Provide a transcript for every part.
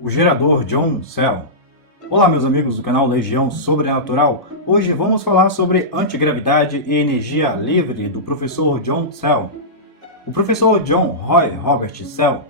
O gerador John Cell. Olá meus amigos do canal Legião Sobrenatural. Hoje vamos falar sobre antigravidade e energia livre do professor John Cell. O professor John Roy Robert Cell,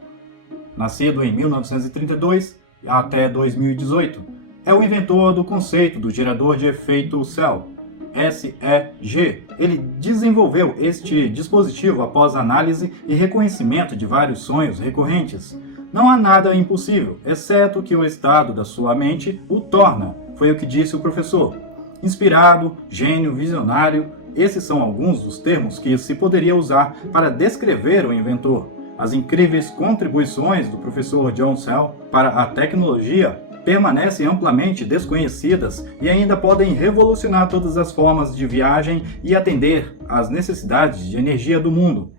nascido em 1932 até 2018, é o inventor do conceito do gerador de efeito Cell, SEG. Ele desenvolveu este dispositivo após análise e reconhecimento de vários sonhos recorrentes. Não há nada impossível, exceto que o estado da sua mente o torna, foi o que disse o professor. Inspirado, gênio, visionário, esses são alguns dos termos que se poderia usar para descrever o inventor. As incríveis contribuições do professor John Cell para a tecnologia permanecem amplamente desconhecidas e ainda podem revolucionar todas as formas de viagem e atender às necessidades de energia do mundo.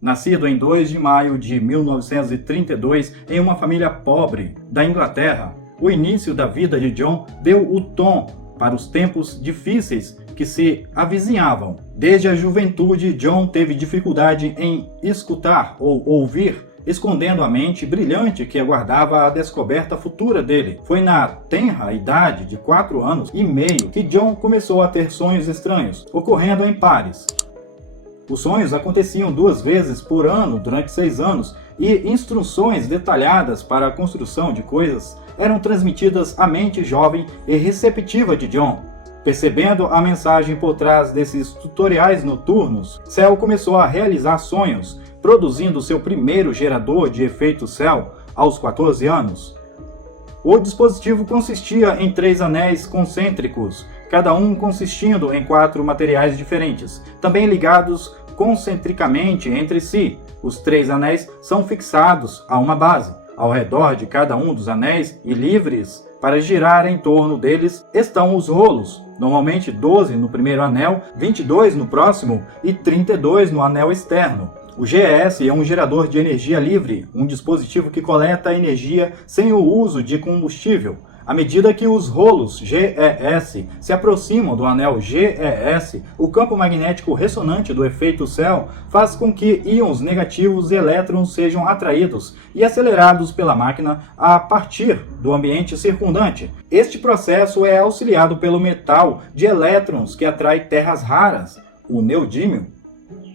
Nascido em 2 de maio de 1932 em uma família pobre da Inglaterra, o início da vida de John deu o tom para os tempos difíceis que se avizinhavam. Desde a juventude, John teve dificuldade em escutar ou ouvir, escondendo a mente brilhante que aguardava a descoberta futura dele. Foi na tenra idade de 4 anos e meio que John começou a ter sonhos estranhos, ocorrendo em pares. Os sonhos aconteciam 2 vezes por ano durante 6 anos e instruções detalhadas para a construção de coisas eram transmitidas à mente jovem e receptiva de John. Percebendo a mensagem por trás desses tutoriais noturnos, Cell começou a realizar sonhos, produzindo seu primeiro gerador de efeito Cell aos 14 anos. O dispositivo consistia em 3 anéis concêntricos, cada um consistindo em 4 materiais diferentes, também ligados concentricamente entre si. Os 3 anéis são fixados a uma base. Ao redor de cada um dos anéis e livres para girar em torno deles estão os rolos, normalmente 12 no primeiro anel, 22 no próximo e 32 no anel externo. O GES é um gerador de energia livre, um dispositivo que coleta energia sem o uso de combustível. À medida que os rolos GES se aproximam do anel GES, o campo magnético ressonante do efeito Cell faz com que íons negativos e elétrons sejam atraídos e acelerados pela máquina a partir do ambiente circundante. Este processo é auxiliado pelo metal de elétrons que atrai terras raras, o neodímio.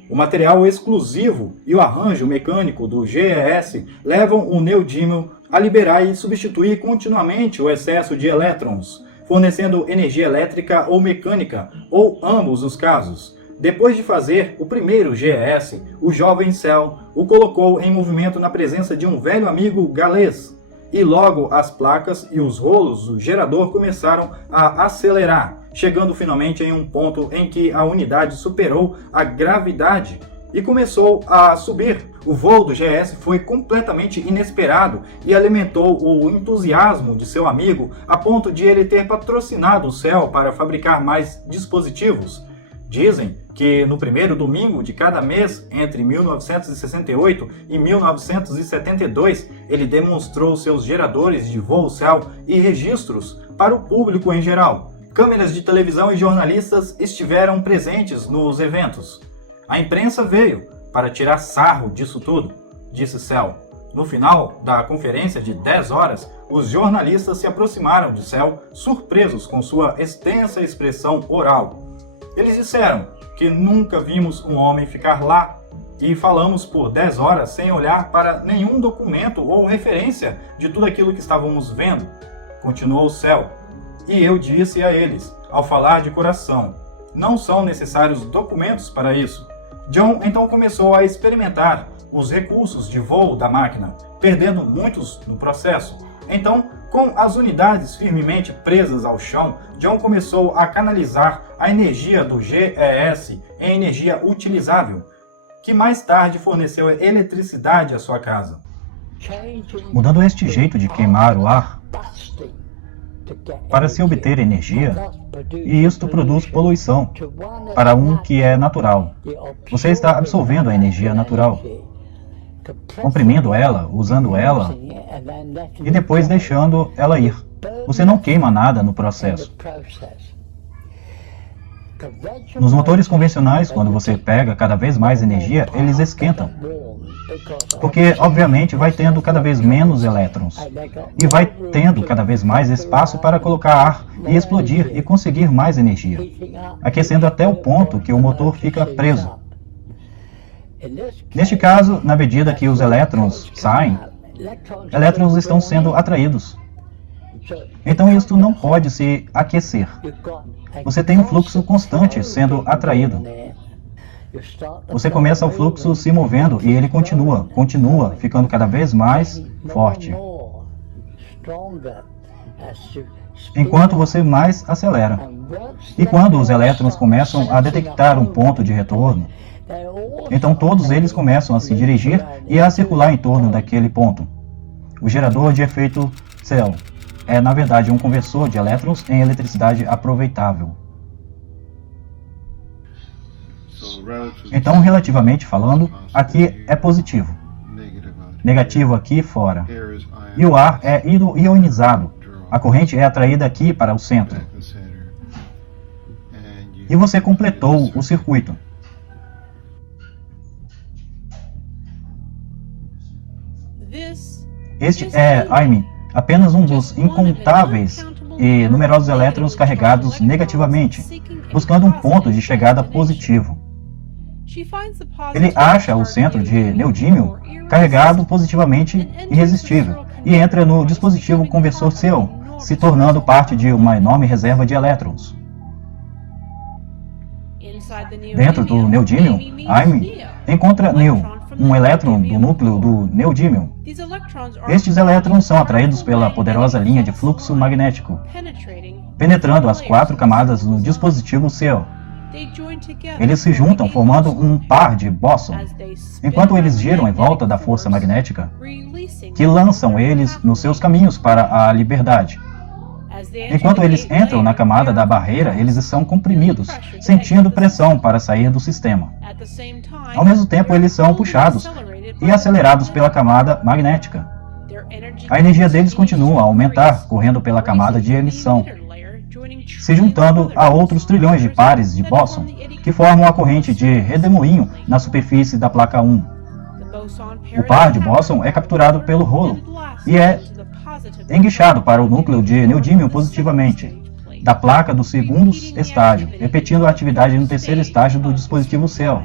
O material exclusivo e o arranjo mecânico do GES levam o neodímio a liberar e substituir continuamente o excesso de elétrons, fornecendo energia elétrica ou mecânica, ou ambos os casos. Depois de fazer o primeiro GES, o jovem Cell o colocou em movimento na presença de um velho amigo galês, e logo as placas e os rolos do gerador começaram a acelerar, chegando finalmente em um ponto em que a unidade superou a gravidade e começou a subir. O voo do GS foi completamente inesperado e alimentou o entusiasmo de seu amigo a ponto de ele ter patrocinado o Cell para fabricar mais dispositivos. Dizem que no primeiro domingo de cada mês, entre 1968 e 1972, ele demonstrou seus geradores de voo Cell e registros para o público em geral. Câmeras de televisão e jornalistas estiveram presentes nos eventos. A imprensa veio para tirar sarro disso tudo, disse Cell. No final da conferência de 10 horas, os jornalistas se aproximaram de Cell, surpresos com sua extensa expressão oral. Eles disseram que nunca vimos um homem ficar lá e falamos por 10 horas sem olhar para nenhum documento ou referência de tudo aquilo que estávamos vendo, continuou Cell. E eu disse a eles, ao falar de coração, não são necessários documentos para isso. John então começou a experimentar os recursos de voo da máquina, perdendo muitos no processo. Então, com as unidades firmemente presas ao chão, John começou a canalizar a energia do GES em energia utilizável, que mais tarde forneceu eletricidade à sua casa. Mudando este jeito de queimar o ar para se obter energia, e isto produz poluição para um que é natural. Você está absorvendo a energia natural, comprimindo ela, usando ela e depois deixando ela ir. Você não queima nada no processo. Nos motores convencionais, quando você pega cada vez mais energia, eles esquentam. Porque, obviamente, vai tendo cada vez menos elétrons. E vai tendo cada vez mais espaço para colocar ar e explodir e conseguir mais energia, aquecendo até o ponto que o motor fica preso. Neste caso, na medida que os elétrons saem, elétrons estão sendo atraídos. Então, isto não pode se aquecer. Você tem um fluxo constante sendo atraído. Você começa o fluxo se movendo e ele continua ficando cada vez mais forte, enquanto você mais acelera. E quando os elétrons começam a detectar um ponto de retorno, então todos eles começam a se dirigir e a circular em torno daquele ponto. O gerador de efeito Cell é, na verdade, um conversor de elétrons em eletricidade aproveitável. Então, relativamente falando, aqui é positivo. Negativo aqui fora. E o ar é ionizado. A corrente é atraída aqui para o centro. E você completou o circuito. Este é, apenas um dos incontáveis e numerosos elétrons carregados negativamente, buscando um ponto de chegada positivo. Ele acha o centro de neodímio carregado positivamente irresistível e entra no dispositivo conversor seu, se tornando parte de uma enorme reserva de elétrons. Dentro do neodímio, encontra neu, um elétron do núcleo do neodímio. Estes elétrons são atraídos pela poderosa linha de fluxo magnético, penetrando as 4 camadas no dispositivo seu. Eles se juntam formando um par de bóson, enquanto eles giram em volta da força magnética, que lançam eles nos seus caminhos para a liberdade. Enquanto eles entram na camada da barreira, eles são comprimidos, sentindo pressão para sair do sistema. Ao mesmo tempo, eles são puxados e acelerados pela camada magnética. A energia deles continua a aumentar, correndo pela camada de emissão, se juntando a outros trilhões de pares de bóson, que formam a corrente de redemoinho na superfície da placa 1. O par de bóson é capturado pelo rolo e é enguichado para o núcleo de neodímio positivamente, da placa do segundo estágio, repetindo a atividade no terceiro estágio do dispositivo Cell.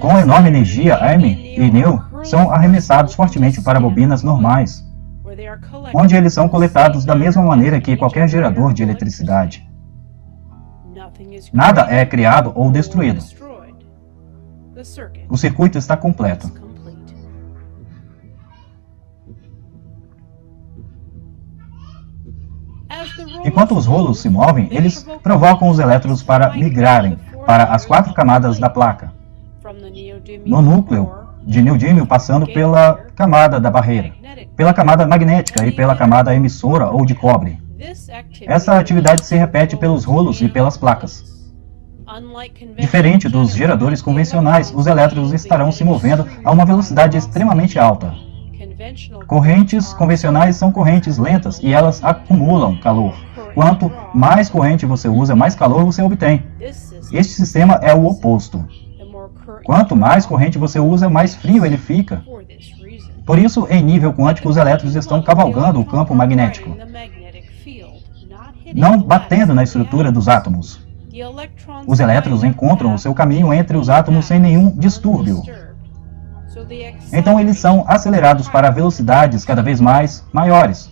Com enorme energia, e neu são arremessados fortemente para bobinas normais, onde eles são coletados da mesma maneira que qualquer gerador de eletricidade. Nada é criado ou destruído. O circuito está completo. Enquanto os rolos se movem, eles provocam os elétrons para migrarem para as 4 camadas da placa, no núcleo de neodímio, passando pela camada da barreira, pela camada magnética e pela camada emissora ou de cobre. Essa atividade se repete pelos rolos e pelas placas. Diferente dos geradores convencionais, os elétrons estarão se movendo a uma velocidade extremamente alta. Correntes convencionais são correntes lentas e elas acumulam calor. Quanto mais corrente você usa, mais calor você obtém. Este sistema é o oposto. Quanto mais corrente você usa, mais frio ele fica. Por isso, em nível quântico, os elétrons estão cavalgando o campo magnético, não batendo na estrutura dos átomos. Os elétrons encontram o seu caminho entre os átomos sem nenhum distúrbio. Então, eles são acelerados para velocidades cada vez mais maiores.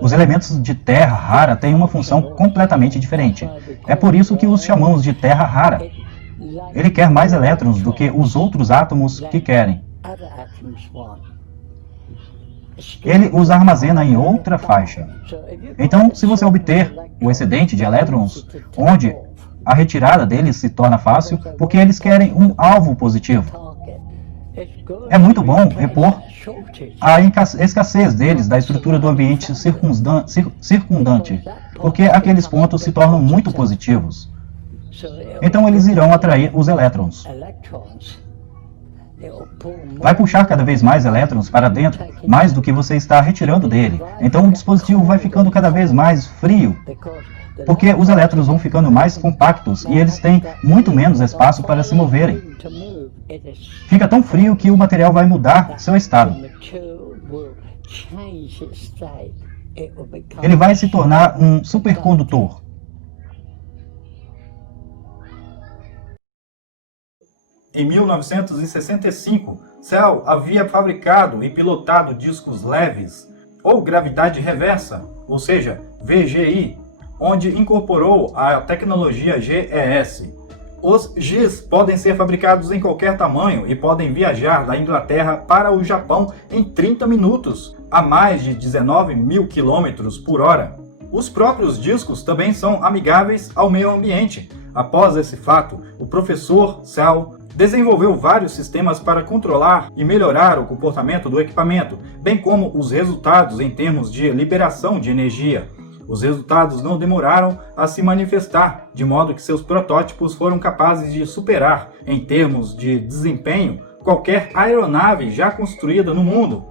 Os elementos de terra rara têm uma função completamente diferente. É por isso que os chamamos de terra rara. Ele quer mais elétrons do que os outros átomos que querem. Ele os armazena em outra faixa. Então, se você obter o excedente de elétrons, onde a retirada deles se torna fácil, porque eles querem um alvo positivo. É muito bom repor a escassez deles da estrutura do ambiente circundante, porque aqueles pontos se tornam muito positivos. Então eles irão atrair os elétrons. Vai puxar cada vez mais elétrons para dentro, mais do que você está retirando dele. Então o dispositivo vai ficando cada vez mais frio, porque os elétrons vão ficando mais compactos e eles têm muito menos espaço para se moverem. Fica tão frio que o material vai mudar seu estado. Ele vai se tornar um supercondutor. Em 1965, Cell havia fabricado e pilotado discos leves, ou gravidade reversa, ou seja, VGI, onde incorporou a tecnologia GES. Os GIS podem ser fabricados em qualquer tamanho e podem viajar da Inglaterra para o Japão em 30 minutos, a mais de 19 mil quilômetros por hora. Os próprios discos também são amigáveis ao meio ambiente. Após esse fato, o professor Cell desenvolveu vários sistemas para controlar e melhorar o comportamento do equipamento, bem como os resultados em termos de liberação de energia. Os resultados não demoraram a se manifestar, de modo que seus protótipos foram capazes de superar, em termos de desempenho, qualquer aeronave já construída no mundo.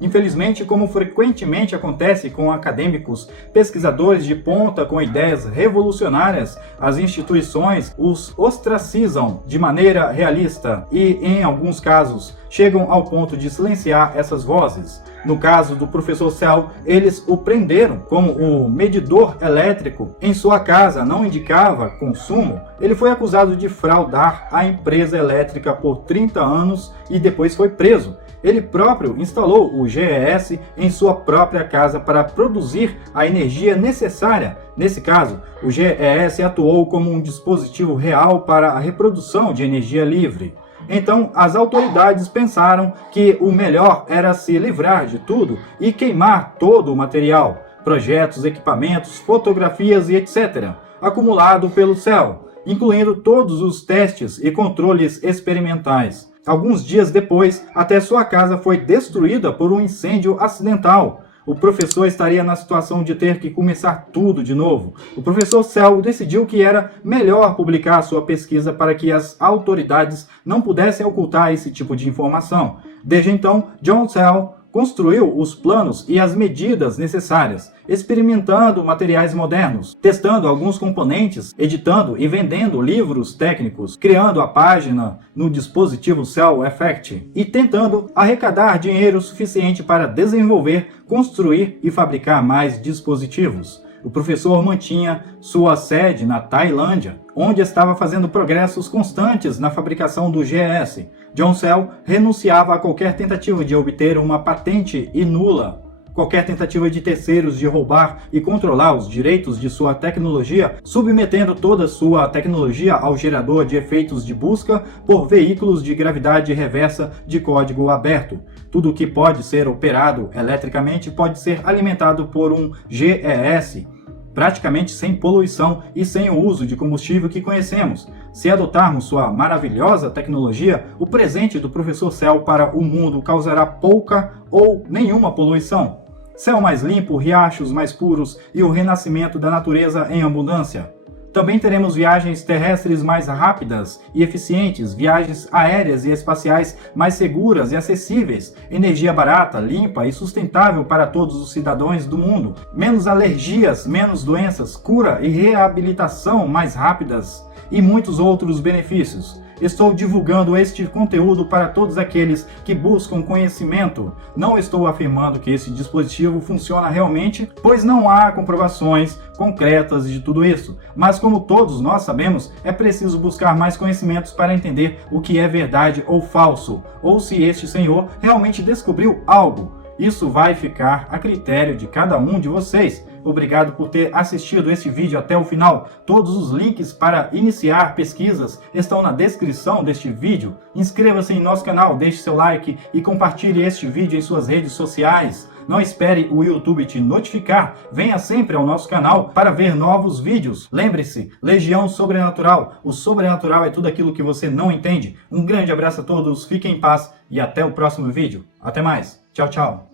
Infelizmente, como frequentemente acontece com acadêmicos, pesquisadores de ponta com ideias revolucionárias, as instituições os ostracizam de maneira realista e, em alguns casos, chegam ao ponto de silenciar essas vozes. No caso do professor Cell, eles o prenderam como o medidor elétrico em sua casa não indicava consumo. Ele foi acusado de fraudar a empresa elétrica por 30 anos e depois foi preso. Ele próprio instalou o GES em sua própria casa para produzir a energia necessária. Nesse caso, o GES atuou como um dispositivo real para a reprodução de energia livre. Então, as autoridades pensaram que o melhor era se livrar de tudo e queimar todo o material, projetos, equipamentos, fotografias e etc., acumulado pelo Cell, incluindo todos os testes e controles experimentais. Alguns dias depois, até sua casa foi destruída por um incêndio acidental. O professor estaria na situação de ter que começar tudo de novo. O professor Cell decidiu que era melhor publicar sua pesquisa para que as autoridades não pudessem ocultar esse tipo de informação. Desde então, John Cell construiu os planos e as medidas necessárias, experimentando materiais modernos, testando alguns componentes, editando e vendendo livros técnicos, criando a página no dispositivo Cell Effect e tentando arrecadar dinheiro suficiente para desenvolver, construir e fabricar mais dispositivos. O professor mantinha sua sede na Tailândia, onde estava fazendo progressos constantes na fabricação do GES. John Cell renunciava a qualquer tentativa de obter uma patente e nula qualquer tentativa de terceiros de roubar e controlar os direitos de sua tecnologia, submetendo toda sua tecnologia ao gerador de efeitos de busca por veículos de gravidade reversa de código aberto. Tudo que pode ser operado eletricamente pode ser alimentado por um GES, praticamente sem poluição e sem o uso de combustível que conhecemos. Se adotarmos sua maravilhosa tecnologia, o presente do professor Cell para o mundo causará pouca ou nenhuma poluição. Céu mais limpo, riachos mais puros e o renascimento da natureza em abundância. Também teremos viagens terrestres mais rápidas e eficientes, viagens aéreas e espaciais mais seguras e acessíveis, energia barata, limpa e sustentável para todos os cidadãos do mundo, menos alergias, menos doenças, cura e reabilitação mais rápidas e muitos outros benefícios. Estou divulgando este conteúdo para todos aqueles que buscam conhecimento. Não estou afirmando que esse dispositivo funciona realmente, pois não há comprovações concretas de tudo isso. Mas como todos nós sabemos, é preciso buscar mais conhecimentos para entender o que é verdade ou falso, ou se este senhor realmente descobriu algo. Isso vai ficar a critério de cada um de vocês. Obrigado por ter assistido esse vídeo até o final. Todos os links para iniciar pesquisas estão na descrição deste vídeo. Inscreva-se em nosso canal, deixe seu like e compartilhe este vídeo em suas redes sociais. Não espere o YouTube te notificar. Venha sempre ao nosso canal para ver novos vídeos. Lembre-se, Legião Sobrenatural. O sobrenatural é tudo aquilo que você não entende. Um grande abraço a todos, fiquem em paz e até o próximo vídeo. Até mais. Tchau, tchau.